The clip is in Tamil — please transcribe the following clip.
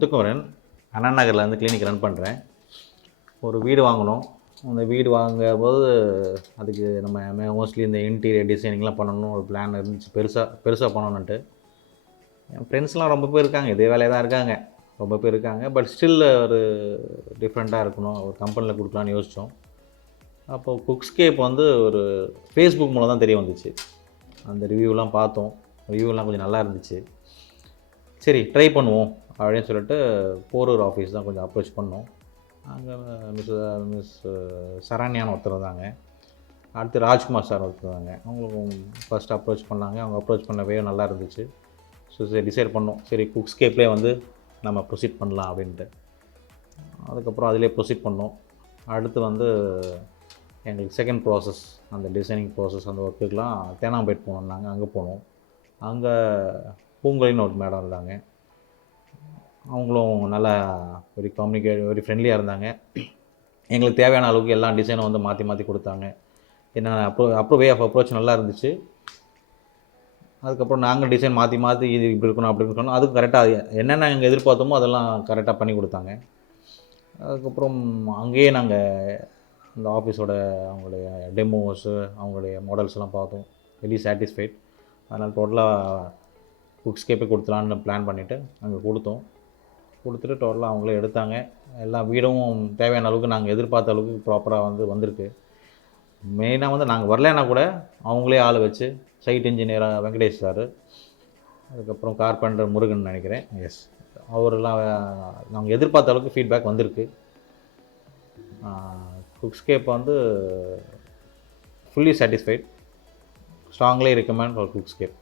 முத்துக்குமரன். அண்ணா நகரில் கிளினிக் ரன் பண்ணுறேன். ஒரு வீடு வாங்கினோம். அந்த வீடு வாங்கும்போது அதுக்கு நம்ம மோஸ்ட்லி இந்த இன்டீரியர் டிசைனிங்லாம் பண்ணணும் ஒரு பிளான் இருந்துச்சு, பெருசாக பண்ணணுன்ட்டு. என் ஃப்ரெண்ட்ஸ்லாம் ரொம்ப பேர் இருக்காங்க, இதே வேலையாக தான் இருக்காங்க, ரொம்ப பேர் இருக்காங்க. பட் ஸ்டில் ஒரு டிஃப்ரெண்ட்டாக இருக்கணும், ஒரு கம்பெனியில் கொடுக்கலான்னு யோசித்தோம். அப்போது குக்ஸ்கேப் ஒரு ஃபேஸ்புக் மூலம் தான் தெரிய வந்துச்சு. அந்த ரிவ்யூலாம் பார்த்தோம், ரிவ்யூலாம் கொஞ்சம் நல்லா இருந்துச்சு. சரி ட்ரை பண்ணுவோம் அப்படின்னு சொல்லிட்டு போரூர் ஆஃபீஸ் தான் கொஞ்சம் அப்ரோச் பண்ணோம். அங்கே மிஸ் சரண்யான்னு ஒருத்தர் இருந்தாங்க. அடுத்து ராஜ்குமார் சார் ஒருத்தர் இருந்தாங்க. அவங்களுக்கும் ஃபஸ்ட்டு அப்ரோச் பண்ணாங்க. அவங்க அப்ரோச் பண்ணவே நல்லா இருந்துச்சு. ஸோ சரி டிசைட் பண்ணோம், சரி குக்ஸ்கேப்லேயே நம்ம ப்ரொசீட் பண்ணலாம் அப்படின்ட்டு. அதுக்கப்புறம் அதிலே ப்ரொசீட் பண்ணோம். அடுத்து எங்களுக்கு செகண்ட் ப்ராசஸ், அந்த டிசைனிங் ப்ராசஸ், அந்த ஒர்க்குக்கெலாம் தேனாம்பேட் போனோம்னாங்க. அங்கே போனோம். அங்கே பூங்கொழின்னு ஒரு மேடம் இருந்தாங்க. அவங்களும் நல்லா வெரி வெரி ஃப்ரெண்ட்லியாக இருந்தாங்க. எங்களுக்கு தேவையான அளவுக்கு எல்லா டிசைனும் மாற்றி மாற்றி கொடுத்தாங்க. என்னென்ன வே ஆஃப் அப்ரோச் நல்லா இருந்துச்சு. அதுக்கப்புறம் நாங்கள் டிசைன் மாற்றி மாற்றி இது இப்படி இருக்கணும் அப்படி இருக்கணும், அதுக்கு கரெக்டாக என்னென்ன நாங்கள் எதிர்பார்த்தோமோ அதெல்லாம் கரெக்டாக பண்ணி கொடுத்தாங்க. அதுக்கப்புறம் அங்கேயே நாங்கள் அந்த ஆஃபீஸோட அவங்களுடைய டெமோஸு, அவங்களுடைய மாடல்ஸ்லாம் பார்த்தோம். Very satisfied. அதனால் டோட்டலாக குக்ஸ்கேப்பே கொடுத்துலான்னு பிளான் பண்ணிவிட்டு அங்கே கொடுத்துட்டு டோட்டலாக அவங்களே எடுத்தாங்க. எல்லா வீடும் தேவையான அளவுக்கு நாங்கள் எதிர்பார்த்த அளவுக்கு ப்ராப்பராக வந்திருக்கு. மெயினாக நாங்கள் வரலைன்னா கூட அவங்களே ஆள் வச்சு, சைட் இன்ஜினியராக வெங்கடேஷ் சார், அதுக்கப்புறம் கார்பெண்டர் முருகன் நினைக்கிறேன், எஸ், அவரெல்லாம் நாங்கள் எதிர்பார்த்த அளவுக்கு ஃபீட்பேக் வந்திருக்கு. Cookscape fully satisfied. Strongly recommend for குக்ஸ்கேப்.